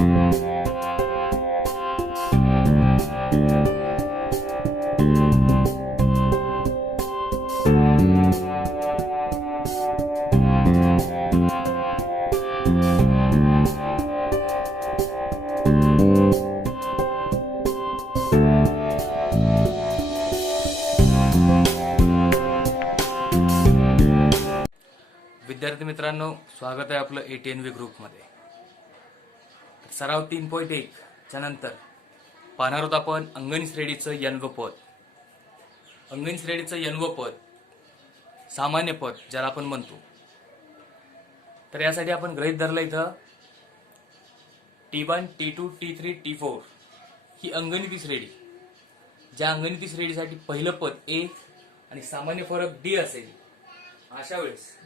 विद्यार्थी मित्रांनो, स्वागत आहे आपलं ATNV ग्रुपमध्ये। सराव 3.1 च्या नंतर पाहणार आहोत आपण अंगणी श्रेणीचं यन्व पद। अंगणी श्रेणीचं यन्व पद सामान्य पद ज्याला आपण म्हणतो। तर यासाठी आपण गृहीत धरलं इथं T1 T2 T3 T4 ही अंगणिती श्रेणी। ज्या अंगणिती श्रेणीसाठी पहिलं पद A आणि सामान्य फरक D असेल, अशा वेळेस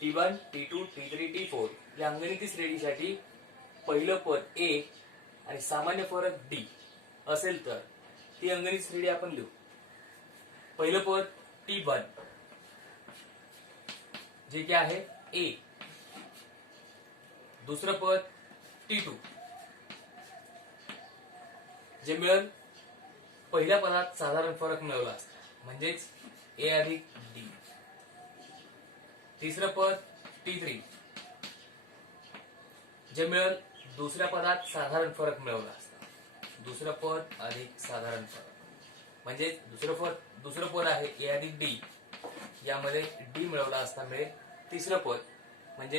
T1 T2 T3 T4 या अंगणिती श्रेणीसाठी पहिलं पद A आणि सामान्य फरक D असेल तर ती अंगणित श्रेणी आपण लिहू। पहिलं पद T1 जे की आहे A, दुसरं पद T2 जे मिळेल पहिल्या पदात साधारण फरक मिळवला असता म्हणजेच A अधिक D। तिसरं पद T3 जे मिळेल दुसऱ्या पदात साधारण फरक मिळवला असता, दुसरं पद अधिक साधारण फरक म्हणजे दुसरं पद आहे A अधिक D, यामध्ये D मिळवला असता मिळेल तिसरं पद म्हणजे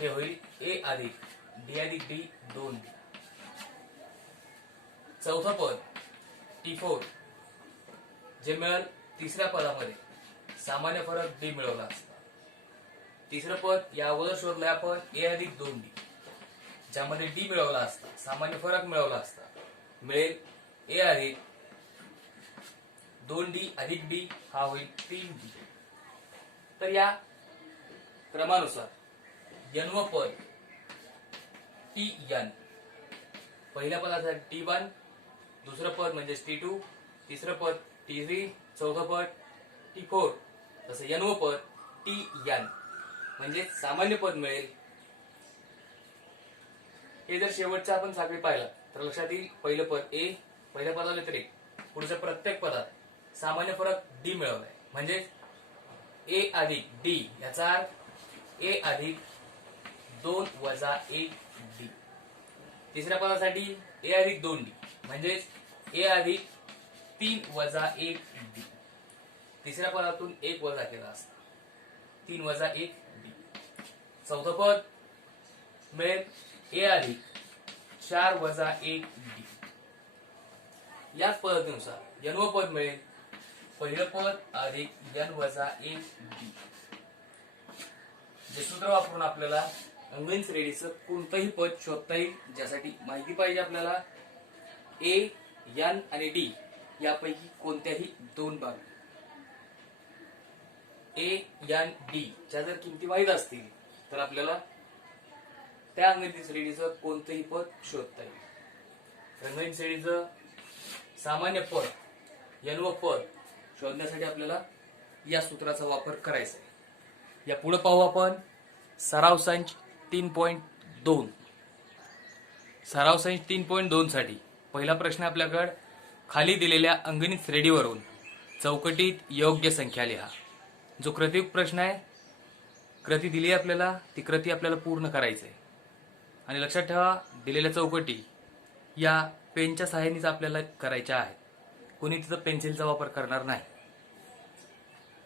हे होईल A अधिक D अधिक D 2D। चौथं पद T4 जे मिळेल तिसऱ्या पदामध्ये सामान्य फरक D मिळवला असता। तिसरं पद या अगोदर शोधलंय आपण A अधिक 2D, ज्यामध्ये D मिळवला असता, सामान्य फरक मिळवला असता, मिळेल A अधिक 2D अधिक D हा होईल 3D। तर या क्रमानुसार यन्व पद TN पहिल्या पदासाठी T1, दुसरं पद म्हणजे T2, तिसरं पद T3, चौथं पद T4, तसं यन्व पद TN म्हणजे सामान्य पद मिळेल। हे जर शेवटचा आपण साखळी पाहिला तर लक्षात येईल पहिलं पद A, पहिल्या पदा व्यतिरिक्त पुढच्या प्रत्येक पदात सामान्य फरक D मिळवलाय म्हणजे A अधिक D याचा अर्थ A अधिक 2 वजा 1D। तिसऱ्या पदासाठी A अधिक 2D म्हणजे A अधिक 3 वजा 1D। तिसऱ्या पदातून 1 वजा केला असता 3 वजा 1D। चौथं पद मिळेल A अधिक 4 वजा 1D। याच पद्धतीनुसार यन्व पद मिळेल पहिलं पद अधिक N वजा 1D। जे सूत्र वापरून आपल्याला अंगणी श्रेणीचं कोणतंही पद शोधता येईल, ज्यासाठी माहिती पाहिजे आपल्याला A, N आणि D यापैकी कोणत्याही दोन बाबी। A, N, D च्या जर किमती माहित असतील तर आपल्याला त्या अंगणी श्रेणीचं कोणतंही पद शोधता येईल। अंगणी श्रेणीचं सामान्य पद यन्व पद शोधण्यासाठी आपल्याला या सूत्राचा वापर करायचा आहे। या पुढे पाहू आपण सराव संच 3.2। सराव संच 3.2 साठी पहिला प्रश्न आपल्याकडे खाली दिलेल्या अंगणित श्रेणीवरून चौकटीत योग्य संख्या लिहा। जो कृतीयुक्त प्रश्न आहे, कृती दिली आपल्याला, ती कृती आपल्याला पूर्ण करायची आहे। आणि लक्षात ठेवा दिलेल्या चौकटी या पेनच्या सहाय्यानेच आपल्याला करायच्या आहेत, कोणी तिथं पेन्सिलचा वापर करणार नाही।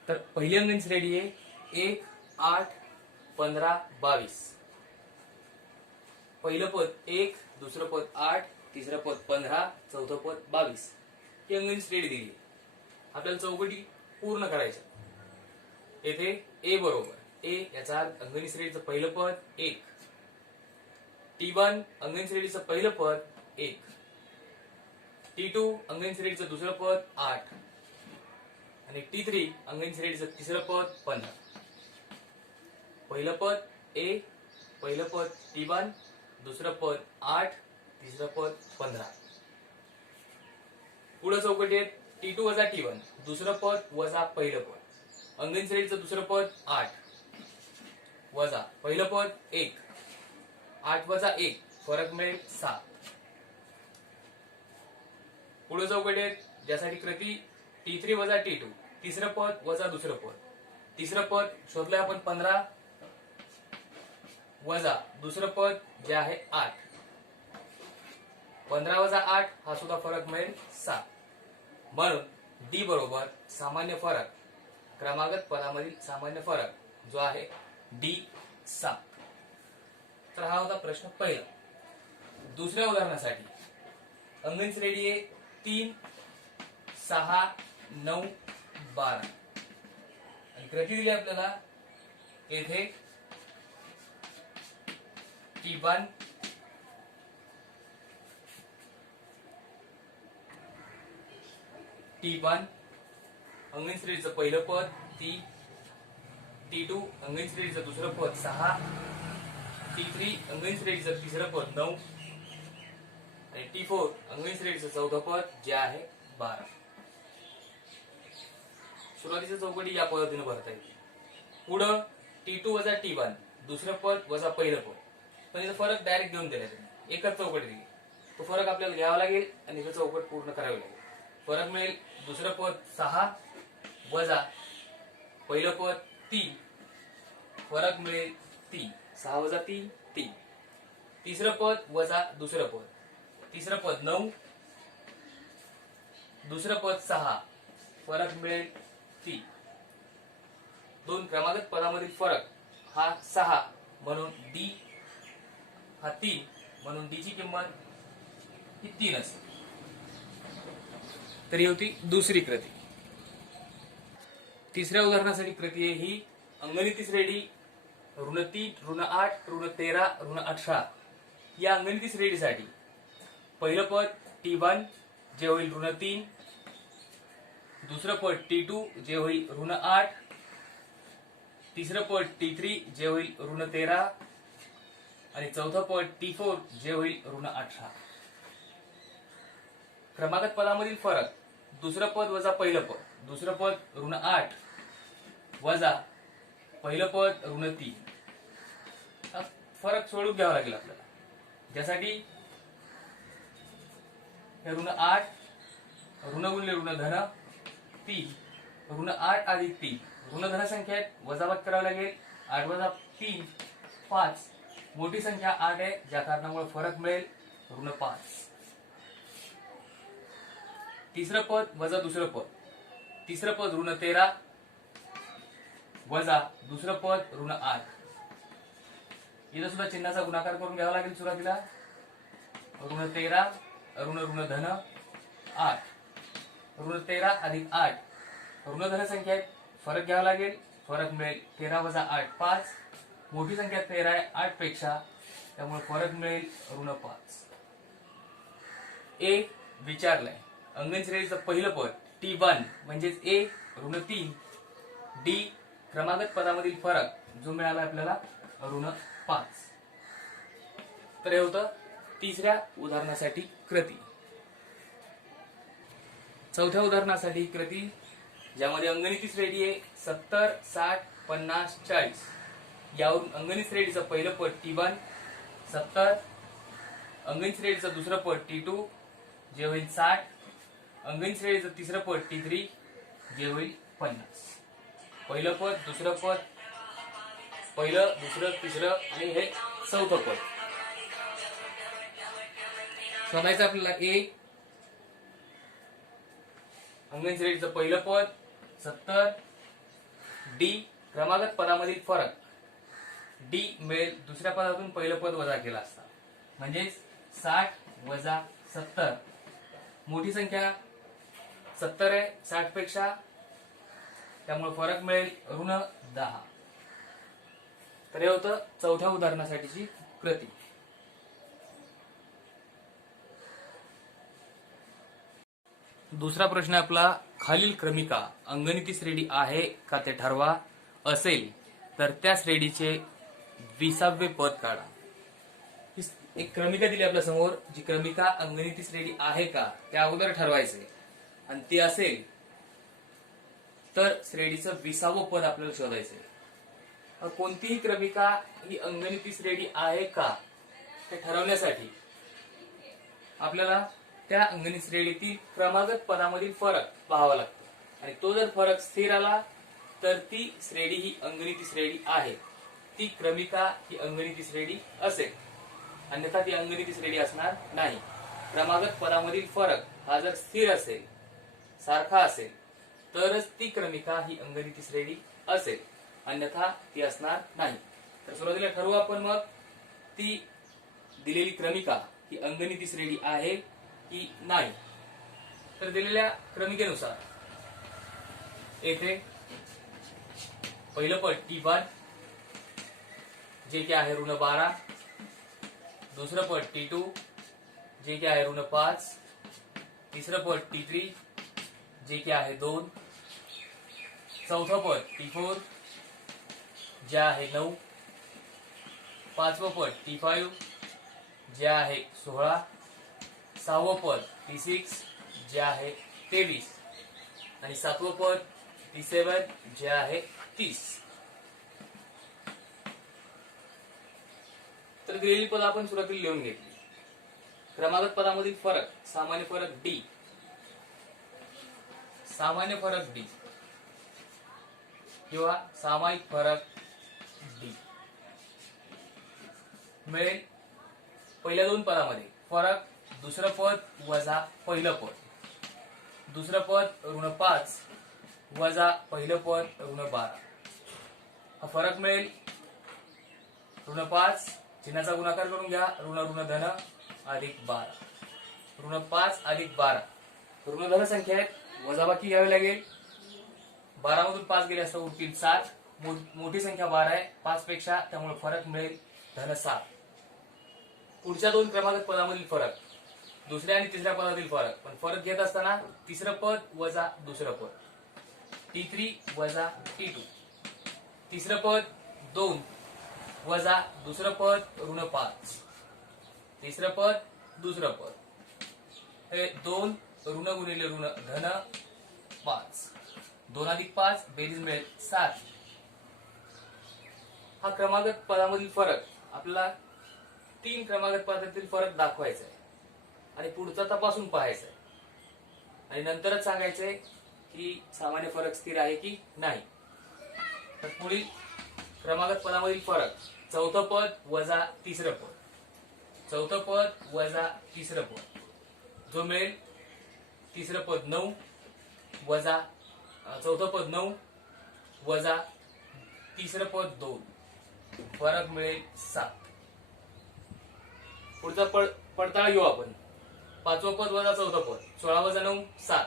तर पहिली अंगणी श्रेणी आहे 1, 8, 15, 22। पहिलं पद 1, दुसरं पद 8, तिसरं पद 15, चौथं पद 22 ही अंगणी श्रेणी दिली। आपल्याला चौकटी पूर्ण करायच्या। येथे A बरोबर A याचा अर्थ अंगणी श्रेणीचं पहिलं पद 1, T1 अंगणी श्रेणीचं पहिलं पद 1, T2 अंगणी श्रेणीचं दुसरं पद 8 आणि T3 अंगणी श्रेणीचं तिसरं पद 15। पहिलं पद A, पहिलं पद T1, दुसरं पद 8, तिसरं पद 15। पुढे चौकटी आहे T2 वजा T1 दुसरं पद वजा पहिलं पद, अंगणी श्रेणीचं दुसरं पद 8 वजा पहिलं पद 1, 8 वजा 1 फरक मिळेल 7. पुढे चौकटी आहेत ज्यासाठी कृती T3 वजा T2 तिसरं पद वजा दुसरं पद. तिसरं पद शोधलंय आपण 15 वजा दुसरं पद जे आहे 8. 15 वजा 8 हा सुद्धा फरक मिळेल 7. म्हणून डी बरोबर सामान्य फरक क्रमागत पदामधील सामान्य फरक जो आहे डी 7. तर हा होता प्रश्न पहिला. दुसऱ्या उदाहरणासाठी अंगण श्रेणी आहे 3 6 9 12 आणि कृती दिली आपल्याला येथे T1 अंगण श्रेणीचं पहिलं पद T2 अंगण श्रेणीचं दुसरं पद 6 T3 अंगण श्रेणीचं तिसरं पद 9 आणि T4 अंगण श्रेणीचं चौथं पद जे आहे 12. सुरुवातीच्या चौकटी या पद्धतीने भरता येईल. पुढं T2 वजा T1 दुसरं पद वजा पहिलं पद. पण याचा फरक डायरेक्ट घेऊन दिला तुम्ही एकच चौकट दिली. तो फरक आपल्याला घ्यावा लागेल आणि ही चौकट पूर्ण करावी लागेल. फरक मिळेल दुसरं पद 6 वजा पहिलं पद 3 फरक मिळेल 3. 6 वजा 3 3. तिसरं पद वजा दुसरं पद. तिसरं पद 9 दुसरं पद 6 फरक मिळेल 3. दोन क्रमागत पदामधील फरक हा 6 म्हणून डी हा 3 म्हणून डी ची किंमत ही 3 असेल. तर ही होती दुसरी कृती. तिसऱ्या उदाहरणासाठी कृती आहे ही अंगणिती श्रेणी ऋण 3 ऋण 8 ऋण 13 ऋण 18 या अंगणिती श्रेणीसाठी पहिलं पद T1 जे होईल ऋण 3 दुसरं पद T2 जे होईल ऋण 8 तिसरं पद T3 जे होईल ऋण 13 आणि चौथं पद T4 जे होईल ऋण 18. क्रमागत पदामधील फरक दुसरं पद वजा पहिलं पद. दुसरं पद ऋण 8 वजा पहिलं पद ऋण 3. हा फरक सोडून घ्यावा लागेल आपल्याला. ज्यासाठी हे ऋण 8 ऋण गुणिले ऋण धन 3 ऋण 8 अधिक 3 ऋण धन संख्या आहेत वजाबात करावी लागेल. 8 वजा 3 5. मोठी संख्या 8 आहे ज्या कारणामुळे फरक मिळेल ऋण 5. तिसरं पद वजा दुसरं पद. तिसरं पद ऋण 13 वजा दुसरं पद ऋण 8. इथं सुद्धा चिन्हाचा गुणाकार करून घ्यावा लागेल. सुरुवातीला ऋण 13 ऋण ऋण धन 8 ऋण 13 अधिक 8 ऋण धन संख्या आहे फरक घ्यावा लागेल. फरक मिळेल 13 वजा 8 5. मोठी संख्या 13 आहे 8 पेक्षा त्यामुळे फरक मिळेल ऋण 5. ए विचारलंय अंगण श्रेणीचं पहिलं पद T1 म्हणजेच ए ऋण 3 डी क्रमागत पदामधील फरक जो मिळाला आपल्याला ऋण 5. तर हे होतं तिसऱ्या उदाहरणासाठी कृती. चौथ्या उदाहरणासाठी कृती ज्यामध्ये अंगणिती श्रेणी आहे 70 60 50 40 यावरून अंगणित श्रेणीचं पहिलं पद T1 70 अंगणित श्रेणीचं दुसरं पद T2 जे होईल 60 अंगणित श्रेणीचं तिसरं पद T3 जे होईल 50. पहिलं पद दुसरं पद पहिलं दुसरं तिसरं आणि हे चौथं पद शोधायचं आपल्याला. ए अंगण श्रेणीचं पहिलं पद 70 डी क्रमागत पदामधील फरक डी मिळेल दुसऱ्या पदातून पहिलं पद वजा केला असता म्हणजेच 60 वजा 70. मोठी संख्या 70 आहे 60 पेक्षा त्यामुळे फरक मिळेल ऋण 10. तर हे होतं चौथ्या उदाहरणासाठीची कृती. दुसरा प्रश्न आपला खालील क्रमिका अंगणिती श्रेणी आहे का ते ठरवा. असेल तर त्या श्रेणीचे 20वे पद काढा. एक क्रमिका दिली आपल्या समोर. जी क्रमिका अंगणिती श्रेणी आहे का त्या अगोदर ठरवायचे आणि ती असेल तर श्रेणीचं 20वं पद आपल्याला शोधायचंय. कोणतीही क्रमिका ही अंगणिती श्रेणी आहे का हे ठरवण्यासाठी आपल्याला त्या अंगणित श्रेणीतील क्रमागत पदामधील फरक पाहावा लागतो आणि तो जर फरक स्थिर आला तर ती श्रेणी ही अंगणित श्रेणी आहे, ती क्रमिका ही अंगणित श्रेणी असेल, अन्यथा ती अंगणित श्रेणी असणार नाही. क्रमागत पदामधील फरक हा जर स्थिर असेल, सारखा असेल, तरच ती क्रमिका ही अंगणित श्रेणी असेल, अन्यथा ती असणार नाही. तर सुरुवातीला ठरवू आपण मग ती दिलेली क्रमिका ही अंगणित श्रेणी आहे की नाही. तर दिलेल्या क्रमिकेनुसार येथे पहिलं पद T1 जे की आहे ऋण 12, दुसरं पद T2 जे की आहे ऋण 5, तिसरं पद T3 जे की आहे 2, चौथं पद T4 जे आहे 9, पाचवं पद T5 जे आहे 16, सहावं पद T6 जे आहे 23 आणि सातवं पद T7 जे आहे 30. तर दिलेली पद आपण सुरुवातीला लिहून घेतली. क्रमागत पदामधील फरक सामान्य फरक D, सामान्य फरक D किंवा सामायिक फरक D मिळेल पहिल्या दोन पदामध्ये फरक दुसरं पद वजा पहिलं पद, दुसरं पद ऋण 5 वजा पहिलं पद ऋण 12. हा फरक मिळेल ऋण 5 चिन्हाचा गुणाकार करून घ्या, ऋण ऋण धन अधिक 12, ऋण 5 अधिक 12 ऋण धन संख्या आहेत, वजाबाकी घ्यावी लागेल. 12 मधून 5 गेले असता उरतील 7, मोठी संख्या 12 आहे 5 पेक्षा, त्यामुळे फरक मिळेल धन 7. पुढच्या दोन क्रमागत पदामधील फरक दुसऱ्या आणि तिसऱ्या पदातील फरक, पण फरक घेत असताना तिसरं पद वजा दुसरं पद, T3 वजा T2, तिसरं पद 2 वजा दुसरं पद ऋण 5, तिसरं पद दुसरं पद, हे 2 ऋण गुणिले ऋण धन 5, 2 अधिक 5 बेरीज मिळेल 7. हा क्रमागत पदामधील फरक आपल्याला 3 क्रमागत पदातील फरक दाखवायचा आहे आणि पुढचा तपासून पाहायचा आहे आणि नंतरच सांगायचंय की सामान्य फरक स्थिर आहे की नाही. तर पुढील क्रमागत पदामधील फरक चौथं पद वजा तिसरं पद, चौथं पद वजा तिसरं पद, जो मिळेल तिसरं पद 9 वजा चौथं पद 9 वजा तिसरं पद 2, फरक मिळेल 7. पुढचा पडताळा घेऊ आपण. पाचवं पद वजा चौथं पद, 16 वजा 9 7,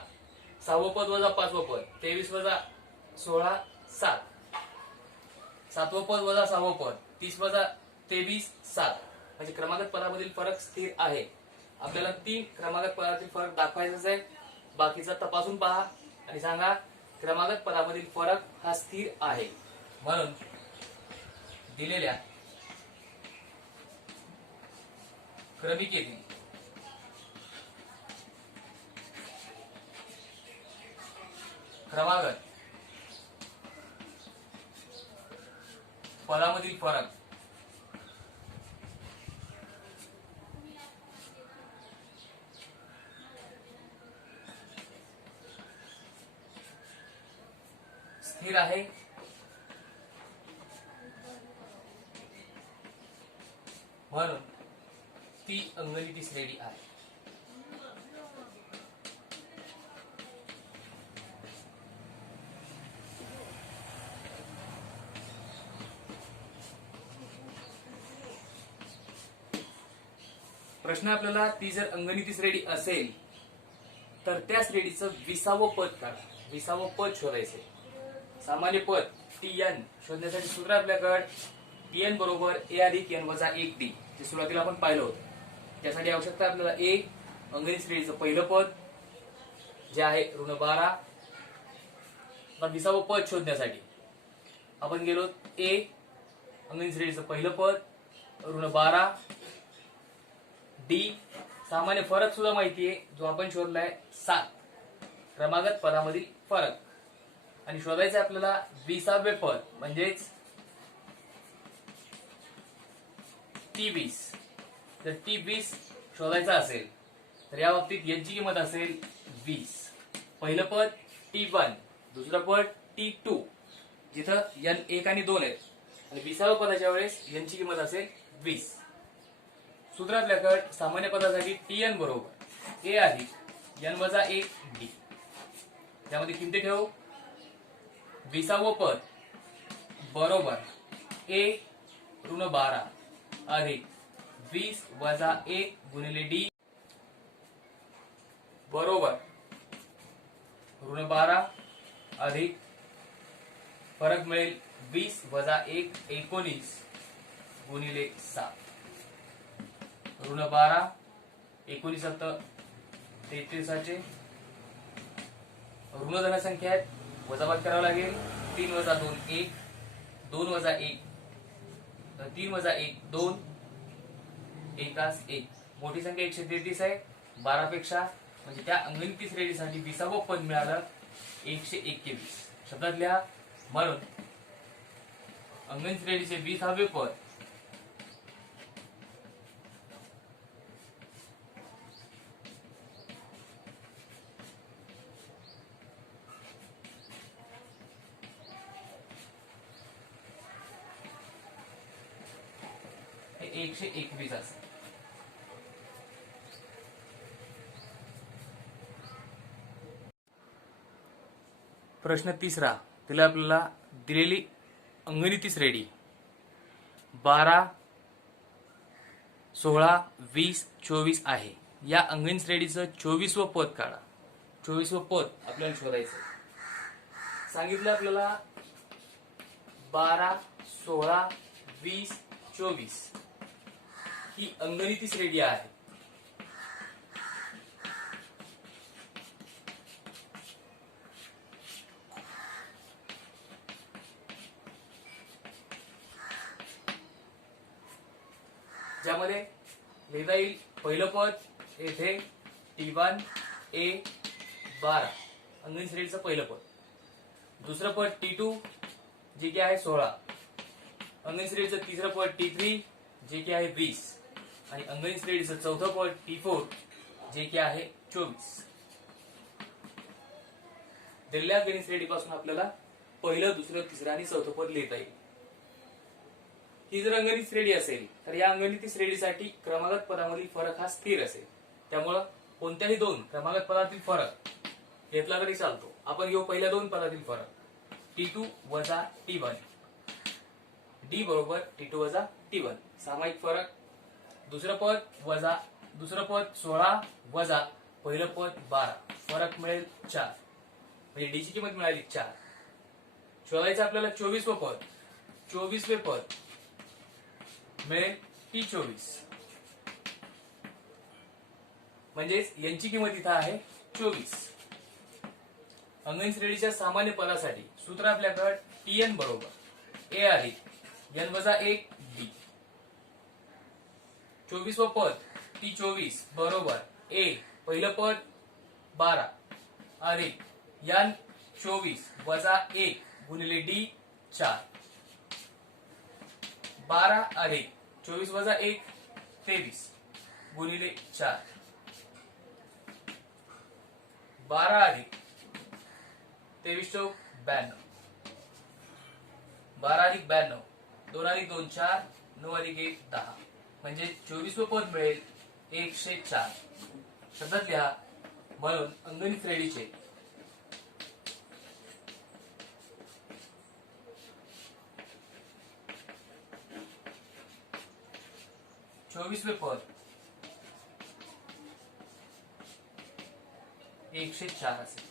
सहावं पद वजा पाचवं पद 23 वजा 16 7, सातवं पद वजा सहावं पद 30 वजा 23 7. म्हणजे क्रमागत पदामधील फरक स्थिर आहे. आपल्याला 3 क्रमागत पदातील फरक दाखवायचाच आहे, बाकीचा तपासून पहा आणि सांगा क्रमागत पदामधील फरक हा स्थिर आहे. म्हणून दिलेल्या क्रमिकेतील क्रमागत पदामधील फरक स्थिर आहे. म्हणून ती अंगणित श्रेणी आहे. प्रश्न आपल्याला ती जर अंगणित श्रेणी असेल तर त्या श्रेणीचं 20वे पद काढा. 20वे पद शोधायचे. सामान्य पद Tn शोधण्यासाठी सूत्र आपल्याकडे Tn बरोबर a अधिक n वजा 1d, जे सुरुवातीला आपण पाहिलं होतं. त्यासाठी आवश्यकता आपल्याला a अंगणित श्रेणीचं पहिलं पद जे आहे ऋण 12. 20वे पद शोधण्यासाठी आपण गेलो a अंगणित श्रेणीचं पहिलं पद ऋण 12, d सामान्य फरक सुद्धा माहिती आहे जो आपण शोधलाय 7 क्रमागत पदामधील फरक, आणि शोधायचं आपल्याला 20वे पद म्हणजेच T20. जर T20 शोधायचा असेल तर या बाबतीत यांची किंमत असेल 20. पहिलं पद T1, दुसरं पद T2, जिथं N 1 आणि 2 आहेत, आणि 20व्या पदाच्या वेळेस यांची किंमत असेल 20. सूत्र आपल्याकडे सामान्य पदासाठी Tn बरोबर A अधिक N वजा 1 D. त्यामध्ये किमती ठेवू. 20वं पद बरोबर A ऋण 12 अधिक 20 वजा 1 गुणिले D बरोबर ऋण 12 अधिक फरक मिळेल 20 वजा 1 19 गुणिले 7. ऋण 12 19 33 ऋण धनसंख्या आहेत, वजाबाकी करावं लागेल. 3 वजा 2 1, 2 वजा 1 3 वजा 1 2, एकास 1. मोठी संख्या 133 आहे 12 पेक्षा, म्हणजे त्या अंगणित श्रेणीसाठी 20वं पद मिळालं 121. शब्दात लिहा. म्हणून अंगणित श्रेणीचे 20वे पद हे 121 असेल. प्रश्न तिसरा. तिला आपल्याला दिलेली अंगणित श्रेणी 12, 16, 20, 24 आहे. या अंगणित श्रेणीचं 24वं पद काढा. 24वं पद आपल्याला शोधायचं. सांगितलं आपल्याला 12, 16, 20, 24 ही अंगणित श्रेणी आहे. ज्यामध्ये लिहिता येईल पहिलं पद येथे T1 A 12 अंगणित श्रेणीचं पहिलं पद. दुसरं पद T2 जे की आहे 16. अंगणित श्रेणीचं तिसरं पद T3 जे की आहे 20. आणि अंगणित श्रेणीचं चौथं पद T4 जे की आहे 24. दिलेल्या अंगणित श्रेणीपासून आपल्याला पहिलं, दुसरं, तिसरं आणि चौथं पद लिहिता येईल. ही जर अंगणित श्रेणी असेल तर या अंगणित श्रेणीसाठी क्रमागत पदामधील फरक हा स्थिर असेल. त्यामुळं कोणत्याही दोन क्रमागत पदातील फरक घेतला तरी चालतो. आपण घेऊ पहिल्या दोन पदातील फरक T2 वजा T1. D बरोबर T2 वजा T1 सामायिक फरक. दुसरं पद 16 वजा पहिलं पद 12 फरक मिळेल 4, म्हणजे D ची किंमत मिळाली 4. शोधायचं आपल्याला 24वं पद. 24वे पद मिळेल T24, म्हणजेच यांची किंमत इथं आहे 24. अंगणित श्रेणीच्या सामान्य पदासाठी सूत्र आपल्याकडे Tn बरोबर A अधिक N वजा 1 D. 24वं पद T24 बरोबर A पहिलं पद 12 अधिक N 24 वजा 1 गुणिले D 4. 12 अधिक 24 वजा 1 23 गुणिले 4. 12 अधिक 23 चौक 92. 12 अधिक 92, 2 अधिक 2 4, 9 अधिक 1 10, म्हणजे 24वं पद मिळेल 104. शब्दात लिहा. म्हणून अंगणित श्रेणीचे 24वे पद 104 असेल.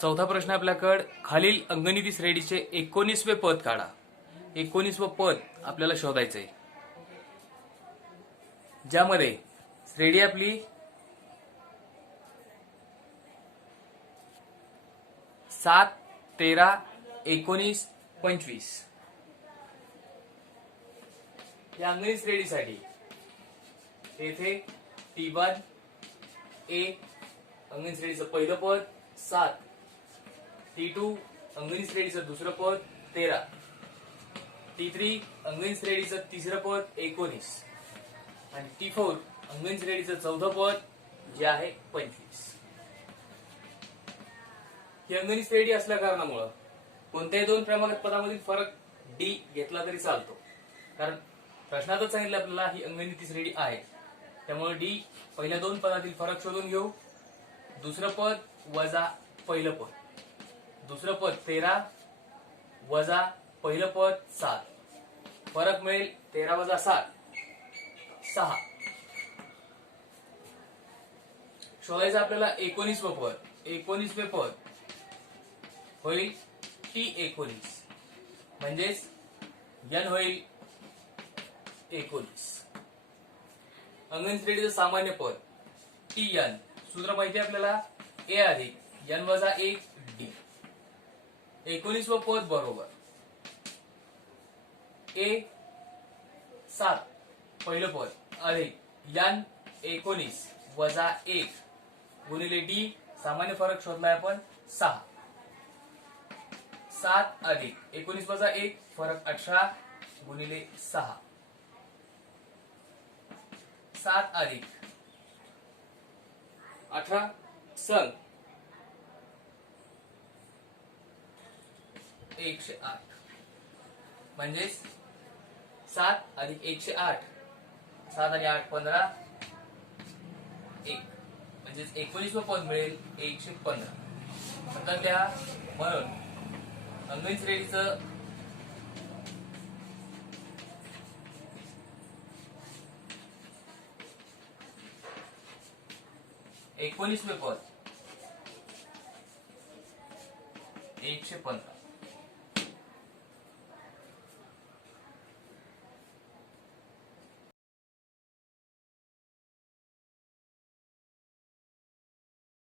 चौथा प्रश्न आपल्याकडे खालील अंगणित श्रेणीचे 19वे पद काढा. 19वं पद आपल्याला शोधायचंय. ज्यामध्ये श्रेणी आपली 7, 13, 19, 25 या अंगणित श्रेणीसाठी येथे T1 A अंगणित श्रेणीचं पहिलं पद 7, T2 अंगणित श्रेणीचं दुसरं पद 13, T3 अंगणित श्रेणीचं तिसरं पद 19 आणि T4 अंगणित श्रेणीचं चौथं पद जे आहे 25. ही अंगणित श्रेणी असल्या कारणामुळं कोणत्याही दोन क्रमांक पदामधील फरक D घेतला तरी चालतो, कारण प्रश्नातच सांगितलं आपल्याला ही अंगणित श्रेणी आहे. त्यामुळे D पहिल्या दोन पदातील फरक शोधून घेऊ. दुसरं पद वजा पहिलं पद, दुसरं पद 13 वजा पहिलं पद 7, फरक मिळेल 13 वजा 7 6. शोधायचं आपल्याला 19वं पद. 19वे पद होईल T19 म्हणजेच N होईल 19. अंगणित श्रेणीचं सामान्य पद Tn, सूत्र माहिती आहे आपल्याला A अधिक N वजा 1 D. 19वं पद बरोबर A 7 पहिलं पद अधिक N 19 वजा 1 गुणिले D, सामान्य फरक शोधलाय आपण 6. 7 अधिक 19 वजा 1 फरक 18 गुणिले 6. 7 अधिक 18 संग 108 म्हणजेच 7 अधिक 108, 7 आणि 8 15 1 म्हणजेच 19वं पद मिळेल 115. आता त्या म्हणून अंगणित श्रेणीचं एकोणीसवे पद 115.